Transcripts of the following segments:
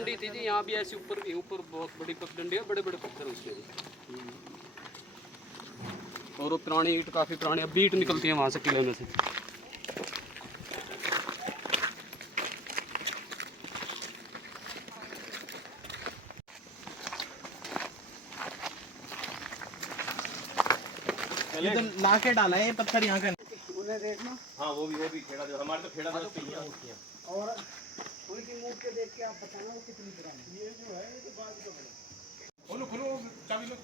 पगडंडी थी जी, यहाँ भी ऐसी ऊपर भी, ऊपर बहुत बड़ी पगडंडी है, बड़े बड़े पत्थर उसके भी। और वो पुरानी ईंट, काफ़ी पुरानी, अब भी ईंट निकलती है वहाँ से किले में से। ये तो ला के डाला है ये पत्थर यहाँ का। उन्हें देखना। हाँ वो भी खेड़ा जो हमारे तो खेड़ा था उसपे ही है उसकी। और उनकी मूव के देख के आप बताना वो कितनी पुरानी है। ये जो है ये तो बाद का बना। खोलो खोलो चाबी लो।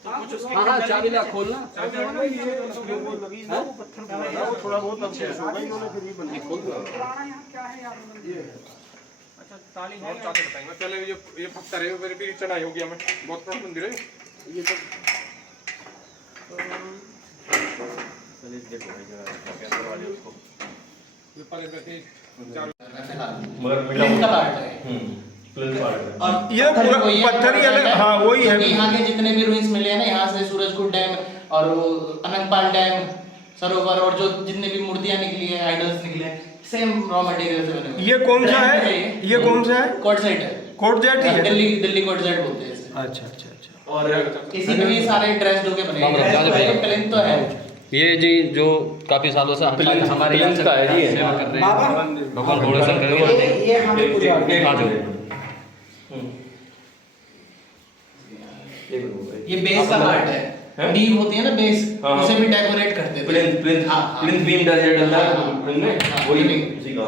हाँ चाबी ला खोलना। वो लगी ना वो पत्थर का वो थोड़ा बहुत अवशेष हो गए इन्होंने फिर ये बना खोल दिया। पुराना यहाँ क्या है यार ये। अच्छा ताली और चाबी बताएंगे। पहले ये पत्थर है मेरे भी चढ़ाई होगी हमें, बहुत पुराना मंदिर है ये तो। चलिए देखो भाई जरा क्या करवा लिया उसको। ये पहले बैठे मगर प्लेन का पार्ट है। प्लेन पार्ट है। और ये पूरा पत्थर ही अलग, हाँ वही है। यहाँ के जितने भी रूइंस मिले हैं ना, यहाँ से सूरजकुंड डैम और अनंगपाल डैम सरोवर और जो जितने भी मूर्तियाँ निकली है, आइडल्स निकले हैं, सेम रॉ मटेरियल से बने हुए। ये कौन सा है? ये कौन सा है? कोटजेट है। कोटजेट ही है। दिल्ली कोटजेट बोलते हैं इसे। अच्छा अच्छा अच्छा। और इसी में भी सारे ड्रेस डो के बने हैं। प्लेन तो है ये जी जो काफी सालों से हमारे यहाँ का है जी, सेवा कर रहे हैं भगवान भोले शंकर। ये हमें पूजा ये बेस का पार्ट है। बीम होती है ना बेस, उसे भी डेकोरेट करते थे। प्लिंथ बीम डलता है वही उसी का।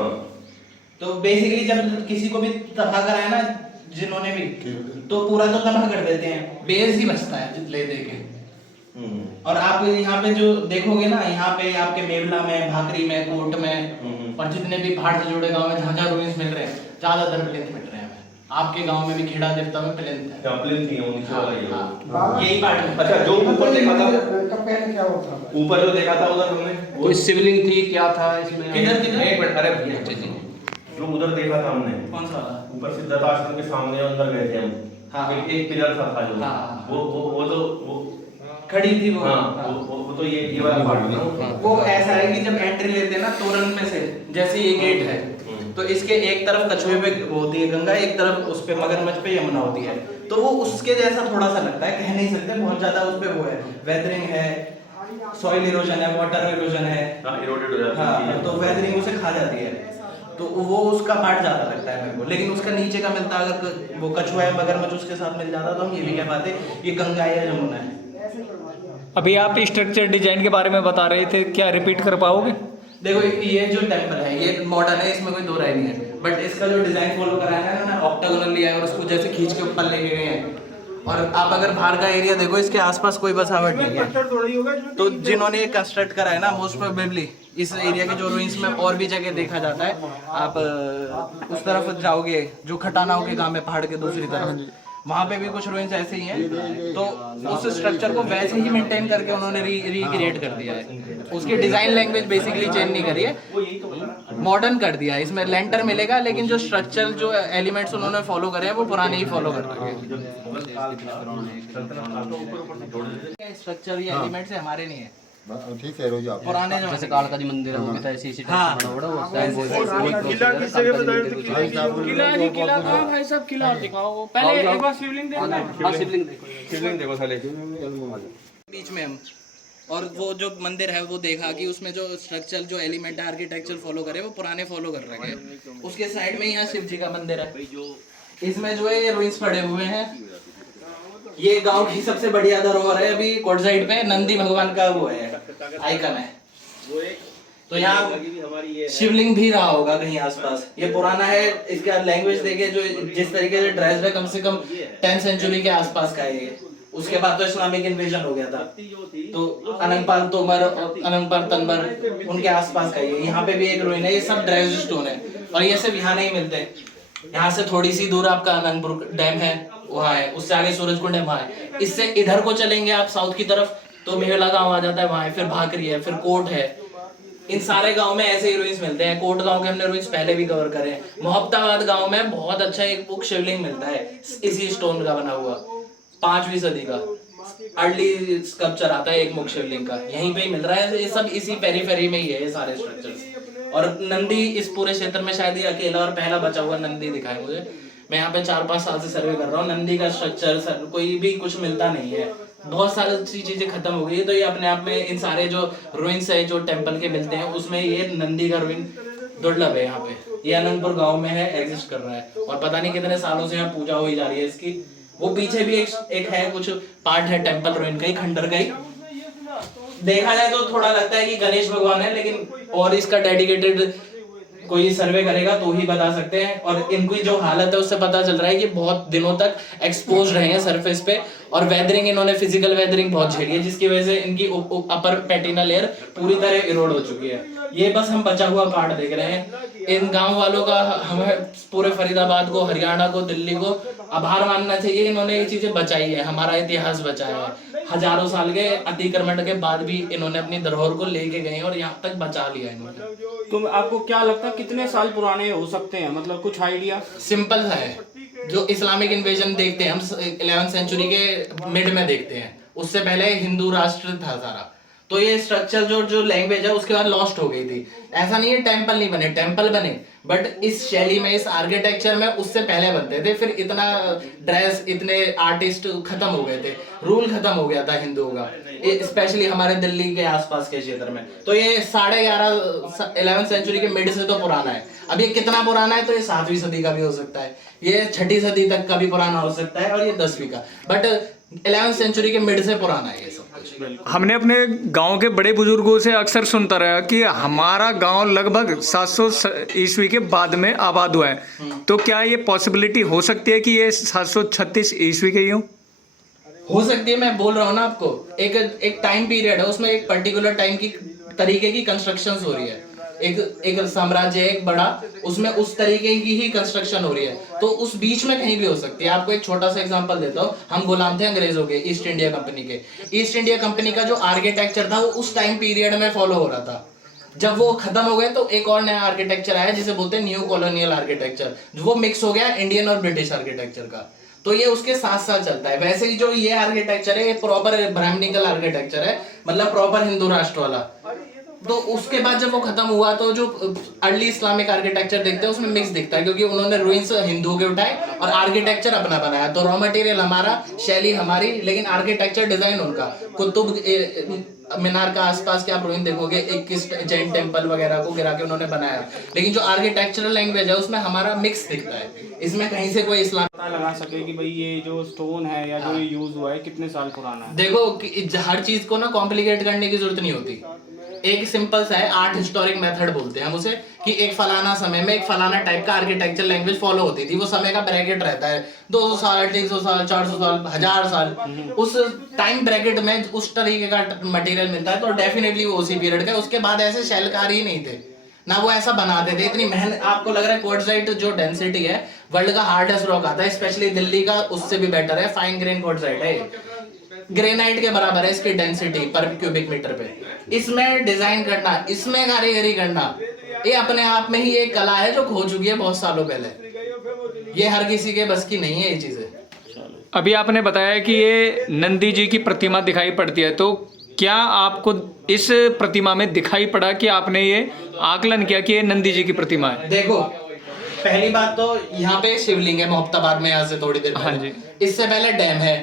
तो बेसिकली जब किसी को भी तबाह कराया ना जिन्होंने भी, तो पूरा तो तबाह कर देते हैं, बेस ही बचता है ले दे के। और आप यहाँ पे जो देखोगे ना, यहाँ पे आपके मेवला में, भाकरी में, कोट में और जितने भी पहाड़ से जुड़े गांव में जहाँ जहाँ रूइंस मिल रहे हैं, ज्यादातर प्लिंथ मिल रहे हैं हमें। आपके गांव में भी खेड़ा देवता में प्लिंथ है। प्लिंथ ही है नीचे वाला ही है। यही पार्ट में। अच्छा जो ऊपर देखा था, पहले क्या होता था? ऊपर जो देखा था उधर हमने कोई शिवलिंग थी, क्या था इसमें? किधर किधर? एक मिनट, अरे भैया जो उधर देखा था हमने, कौन सा वाला? ऊपर सिद्धार्थ आश्रम के सामने अंदर गए थे हम। हाँ। एक पिलर था जो, हाँ। वो तो वो खड़ी थी वो। हाँ वो तो ये वाला पार्ट है ना। वो ऐसा है कि जब एंट्री लेते हैं ना तोरण में से, जैसे ये गेट है, तो इसके एक तरफ कछुए पे वो होती है गंगा, एक तरफ उस पे मगरमच्छ पे यमुना होती है। तो वो उसके जैसा थोड़ा सा लगता है, कह नहीं सकते बहुत ज्यादा उस पे वो है, वेदरिंग है, सॉइल इरोजन है, वाटर इरोजन है। हाँ इरोडेड हो जाती है। हाँ, तो वेदरिंग उसे खा जाती है, तो वो उसका पार्ट ज्यादा लगता है मेरे को। लेकिन उसका नीचे का मिलता, अगर वो कछुआ है मगरमच्छ उसके साथ मिल जाता, तो हम ये भी कह पाते ये गंगा या यमुना है। अभी आप स्ट्रक्चर डिजाइन के बारे में बता रहे थे, क्या रिपीट कर पाओगे? देखो ये जो टेम्पल है ये मॉडर्न है, इसमें कोई दो राय नहीं है, बट इसका जो डिजाइन फॉलो कराया है ना, ऑक्टागोनल लिया है और उसको जैसे खींच के ऊपर लेके गए हैं। और आप अगर बाहर का एरिया देखो, इसके आसपास कोई बसावट नहीं है। तो जिन्होंने ये कंस्ट्रक्ट करा है ना, मोस्ट प्रोबेबली इस एरिया के जो रूइंस में और भी जगह देखा जाता है, आप उस तरफ जाओगे जो खटानाओं के गांव में पहाड़ के दूसरी तरफ, वहाँ पे भी कुछ रूइंस ऐसे ही हैं। तो उस स्ट्रक्चर को वैसे ही मेंटेन करके उन्होंने रिक्रिएट कर दिया है। उसकी डिजाइन लैंग्वेज बेसिकली चेंज नहीं करी है, मॉडर्न कर दिया है। इसमें लेंटर मिलेगा, लेकिन जो स्ट्रक्चर जो एलिमेंट्स उन्होंने फॉलो करे हैं वो पुराने ही फॉलो कर रखे हैं। स्ट्रक्चर ये एलिमेंट्स हमारे नहीं है, ठीक है रोजा पुराने जैसे कालका जी मंदिर है, वो भी था ऐसी इसी टाइप से बना हुआ है। किला किस जगह बताया था? किला कहाँ भाई साहब? किला दिखाओ पहले, एक बार शिवलिंग देखना। हाँ शिवलिंग देखो, शिवलिंग देखो साले बीच में हम, और वो जो मंदिर है वो देखा कि उसमें जो स्ट्रक्चर जो एलिमेंट है आर्किटेक्चर फॉलो करे वो पुराने फॉलो कर रखे हैं। उसके साइड में यहाँ शिव जी का मंदिर है, इसमें जो है ये रूइंस पड़े हुए हैं। ये गांव की सबसे बढ़िया धरोहर है। अभी कोट साइड पे नंदी भगवान का वो है, आइकन है। तो यहाँ शिवलिंग भी रहा होगा कहीं आसपास। ये पुराना है, इसका लैंग्वेज देखे जो जिस तरीके से ड्रेस्ड है, कम से कम 10th सेंचुरी के आसपास का है ये। उसके बाद तो इस्लामिक इन्वेजन हो गया था, तो अनंगपाल तोमर और अनंगपाल तनबर उनके आसपास का ये। यहाँ पे भी एक रूइन है, ये सब ड्रेस्ड स्टोन है और ये सिर्फ यहाँ नहीं मिलते। यहाँ से थोड़ी सी दूर आपका अनंतपुर डैम है, वहाँ है। उससे आगे सूरजकुंड है, वहाँ है। इससे इधर को चलेंगे आप साउथ की तरफ तो मेवला गांव आ जाता है, वहाँ है। फिर भाकरी है, फिर कोट है। इन सारे गांव में ऐसे ही रूइंस मिलते हैं। कोट गांव के हमने रूइंस पहले भी कवर करे हैं। मोहब्बताबाद गांव में बहुत अच्छा एक बुक शिवलिंग मिलता है, इसी स्टोन का बना हुआ, 5वीं सदी का अर्ली स्कल्पचर आता है एक मुख शिवलिंग का, यहीं पे ही मिल रहा है। ये सब इसी पेरीफेरी में ही है ये सारे स्ट्रक्चर्स। और नंदी इस पूरे क्षेत्र में शायद ये अकेला और पहला बचा हुआ नंदी दिखा है मुझे, मैं यहाँ पे 4-5 साल से सर्वे कर रहा हूँ। नंदी का स्ट्रक्चर कोई भी कुछ मिलता नहीं है, बहुत सारी चीजें खत्म हो गई है। तो ये अपने आप में इन सारे जो रुइंस है जो टेम्पल के मिलते हैं उसमें ये नंदी का रुइन दुर्लभ है। यहाँ पे ये अनंतपुर गांव में है, एग्जिस्ट कर रहा है और पता नहीं कितने सालों से यहाँ पूजा हुई जा रही है इसकी। वो पीछे भी एक है कुछ पार्ट है टेम्पल रुइन का ही, खंडर का ही। देखा जाए तो थोड़ा लगता है कि गणेश भगवान है, लेकिन और इसका डेडिकेटेड कोई सर्वे करेगा तो ही बता सकते हैं। और इनकी जो हालत है उससे पता चल रहा है कि बहुत दिनों तक एक्सपोज रहे हैं सरफेस पे और वेदरिंग इन्होंने फिजिकल वेदरिंग बहुत झेली है, जिसकी वजह से इनकी अपर पैटिना लेयर पूरी तरह इरोड हो चुकी है। ये बस हम बचा हुआ पार्ट देख रहे हैं। इन गांव वालों का हमें पूरे फरीदाबाद को, हरियाणा को, दिल्ली को आभार मानना चाहिए। इन्होंने ये चीजें बचाई है, हमारा इतिहास बचाया है। हजारों साल के अतिक्रमण के बाद भी इन्होंने अपनी धरोहर को लेके गए और यहाँ तक बचा लिया इन्होंने। तो आपको क्या लगता है कितने साल पुराने हो सकते हैं, मतलब कुछ आइडिया? सिंपल सा है, जो इस्लामिक इन्वेजन देखते हैं हम 11th सेंचुरी के मिड में देखते हैं, उससे पहले हिंदू राष्ट्र था सारा। तो ये स्ट्रक्चर जो लैंग्वेज है उसके बाद लॉस्ट हो गई थी। ऐसा नहीं है टेम्पल नहीं बने, टेम्पल बने, बट इस शैली में, इस आर्किटेक्चर में उससे पहले बनते थे। फिर इतना ड्रेस, इतने आर्टिस्ट खत्म हो गए थे, रूल खत्म हो गया था हिंदुओं का, स्पेशली हमारे दिल्ली के आसपास के क्षेत्र में। तो ये 11th सेंचुरी के मिड से तो पुराना है। अब ये कितना पुराना है, तो ये 7वीं सदी का भी हो सकता है, ये 6ठी सदी तक का भी पुराना हो सकता है और ये 10वीं का, बट 11th सेंचुरी के मिड से पुराना है ये सब कुछ। हमने अपने गांव के बड़े बुजुर्गों से अक्सर सुनता रहा कि हमारा गांव लगभग 700 ईस्वी के बाद में आबाद हुआ है। तो क्या ये पॉसिबिलिटी हो सकती है कि ये 736 ईस्वी के ही हो सकती है। मैं बोल रहा हूँ ना आपको, एक टाइम पीरियड है, उसमें एक पर्टिकुलर टाइम की तरीके की कंस्ट्रक्शन हो रही है। एक साम्राज्य एक बड़ा, उसमें उस तरीके की ही कंस्ट्रक्शन हो रही है, तो उस बीच में कहीं भी हो सकती है। आपको एक छोटा सा एग्जांपल देता हूँ। हम गुलाम थे अंग्रेजों के, ईस्ट इंडिया कंपनी के। ईस्ट इंडिया कंपनी का जो आर्किटेक्चर था वो उस टाइम पीरियड में फॉलो हो रहा था। जब वो खत्म हो गए तो एक और नया आर्किटेक्चर आया जिसे बोलते हैं न्यू कॉलोनियल आर्किटेक्चर, वो मिक्स हो गया इंडियन और ब्रिटिश आर्किटेक्चर का। तो ये उसके साथ साथ चलता है। वैसे ही जो ये आर्किटेक्चर है, ये प्रॉपर ब्राह्मणिकल आर्किटेक्चर है, मतलब प्रॉपर हिंदू राष्ट्र वाला। तो उसके बाद जब वो खत्म हुआ तो जो अर्ली इस्लामिक आर्किटेक्चर देखते हैं उसमें मिक्स दिखता है, क्योंकि उन्होंने रुइंस हिंदुओं के उठाए और आर्किटेक्चर अपना बनाया। तो रॉ मटेरियल हमारा, शैली हमारी, लेकिन आर्किटेक्चर डिजाइन उनका। कुतुब मीनार का आसपास के आप रुइन देखोगे, 21 जैन टेम्पल वगैरह को गिरा के उन्होंने बनाया, लेकिन जो आर्किटेक्चरल लैंग्वेज है उसमें हमारा मिक्स दिखता है। इसमें कहीं से कोई इस्लाम पता लगा सके कि भाई ये जो स्टोन है या जो ये यूज हुआ है कितने साल पुराना है। देखो, हर चीज को ना कॉम्प्लिकेट करने की जरूरत नहीं होती। एक सिंपल सा है, आर्ट हिस्टोरिक मेथड बोलते हैं हम उसे, कि एक फलाना समय में एक फलाना टाइप का आर्किटेक्चर लैंग्वेज फॉलो होती थी। वो समय का ब्रैकेट रहता है, 200 साल, 300 साल, 400 साल, 1000 साल। उस टाइम ब्रैकेट में उस तरीके का मटेरियल मिलता है, तो डेफिनेटली वो उसी पीरियड का। उसके बाद ऐसे शैलकार ही नहीं थे ना, वो ऐसा बनाते थे। इतनी मेहनत, आपको लग रहा है क्वार्टजाइट जो डेंसिटी है वर्ल्ड का हार्डेस्ट रॉक आता है, स्पेशली दिल्ली का, उससे भी बेटर है। फाइन ग्रेन क्वार्टजाइट है, ग्रेनाइट के बराबर है इसकी डेंसिटी पर क्यूबिक मीटर पे। इसमें डिजाइन करना, इसमें कारीगरी करना, ये अपने आप में ही एक कला है जो खो चुकी है बहुत सालों पहले। ये हर किसी के बस की नहीं है ये चीजें। अभी आपने बताया कि ये नंदी जी की प्रतिमा दिखाई पड़ती है, तो क्या आपको इस प्रतिमा में दिखाई पड़ा कि आपने ये आकलन किया कि ये नंदी जी की प्रतिमा है? देखो, पहली बात तो यहाँ पे शिवलिंग है मोहब्बताबाद में, यहाँ से थोड़ी देर हाँ जी। इससे पहले डैम है,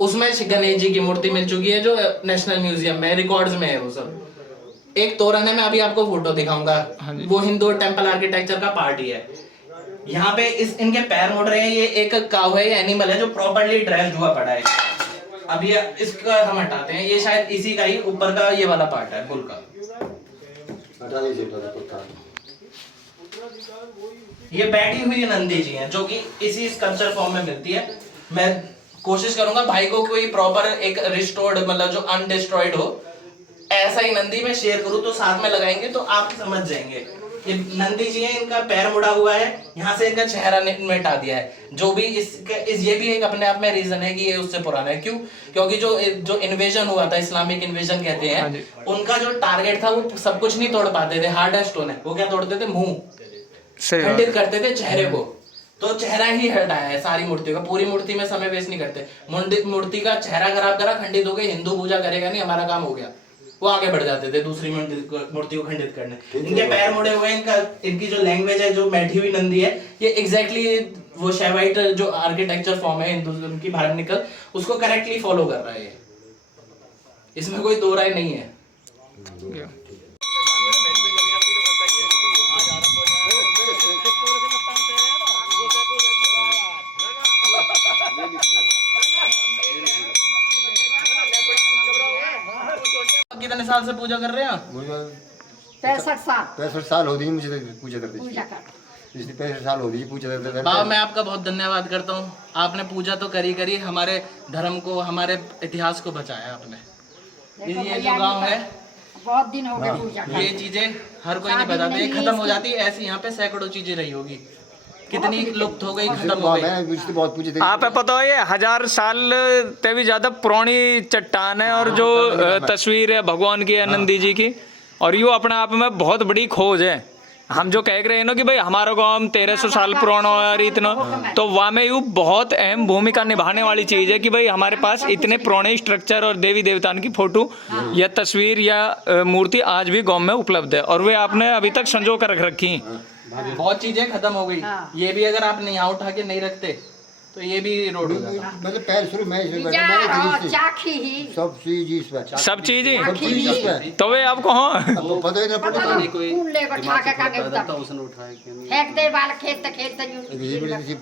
उसमें गणेश जी की मूर्ति मिल चुकी है जो नेशनल म्यूजियम में रिकॉर्ड्स में है वो सब। एक तोरण है, मैं अभी आपको फोटो दिखाऊंगा, वो हिंदू टेंपल आर्किटेक्चर का पार्ट ही है। यहाँ पे इनके पैर मुड़ रहे हैं, ये एक काऊ है, ये एनिमल है जो प्रॉपर्ली ड्रेस्ड हुआ पड़ा है। अब ये इसका हम हटाते हैं, ये शायद इसी का ही ऊपर का ये वाला पार्ट है बुल का। ये बैठी हुई नंदी जी हैं जो कि इसी स्कल्पचर फॉर्म में मिलती है। मैं कोशिश करूंगा भाई को कोई प्रॉपर एक रिस्टोर्ड, मतलब जो अनडिस्ट्रॉयड हो, ऐसा ही नंदी में शेयर करूं तो साथ में लगाएंगे तो आप समझ जाएंगे। ये नंदी जी हैं, इनका पैर मुड़ा हुआ है, यहाँ से इनका चेहरा मिटा दिया है। जो भी ये भी एक अपने आप में रीजन है कि ये उससे पुराना है। क्यों? क्योंकि जो इन्वेजन हुआ था, इस्लामिक इन्वेजन कहते हैं, उनका जो टारगेट था वो सब कुछ नहीं तोड़ पाते थे। हार्ड स्टोन है, वो क्या तोड़ते थे? मुंह खंडित करते थे, चेहरे को। तो चेहरा ही हटाया है सारी मूर्तियों का। पूरी मूर्ति में समय वेस्ट नहीं करते। मूर्ति का चेहरा खराब करा, खंडित हो गए, हिंदू पूजा करेगा नहीं, हमारा काम हो गया, वो आगे बढ़ जाते थे दूसरी मूर्ति को खंडित करने। इनके पैर मुड़े हुए, इनकी जो लैंग्वेज है, जो बैठी हुई नंदी है, ये एग्जैक्टली वो शैवाइट जो आर्किटेक्चर फॉर्म है हिंदुइज्म की ब्राह्मणिकल, उसको करेक्टली फॉलो कर रहा है ये, इसमें कोई दो राय नहीं है। कितने साल से पूजा कर रहे हैं? 65 साल हो गई मुझे पूजा करते, पूजा कर 65 साल हो गई पूजा करते। बाबा मैं आपका बहुत धन्यवाद करता हूँ, आपने पूजा तो करी हमारे धर्म को, हमारे इतिहास को बचाया आपने। ये जो गांव है, बहुत दिन हो गए पूजा कर। ये चीजें हर कोई नहीं बताते, ये खत्म हो जाती है। ऐसी यहाँ पे सैकड़ों चीजें रही होगी, कितनी लुप्त हो गई, खत्म हो गई। बहुत पूजे आप है पता है ये 1000 साल से भी ज्यादा पुरानी चट्टान है, और जो तस्वीर है भगवान की आनंदी जी की, और यूँ अपने आप में बहुत बड़ी खोज है। हम जो कह रहे हैं ना कि भाई हमारा गाँव 1300 साल पुराना है और इतना, तो वहाँ में यूँ बहुत अहम भूमिका निभाने वाली चीज़ है कि भाई हमारे पास इतने पुराने स्ट्रक्चर और देवी देवताओं की फोटो या तस्वीर या मूर्ति आज भी गाँव में उपलब्ध है, और वे आपने अभी तक संजो कर रख रखी। बहुत चीजें खत्म हो गई, ये भी अगर आप यहाँ उठा के नहीं रखते तो ये भी रोड हो जाता। मतलब पहले शुरू में इसमें बैठा जा मैंने चाखी ही सब चीज इस पर, सब चीज़ ही सब चीज इस पर, तो वे आपको हाँ तो पता ही ना पड़ता। कून ले बैठा के कागे फेंक दे बाल खेत यूं। किसी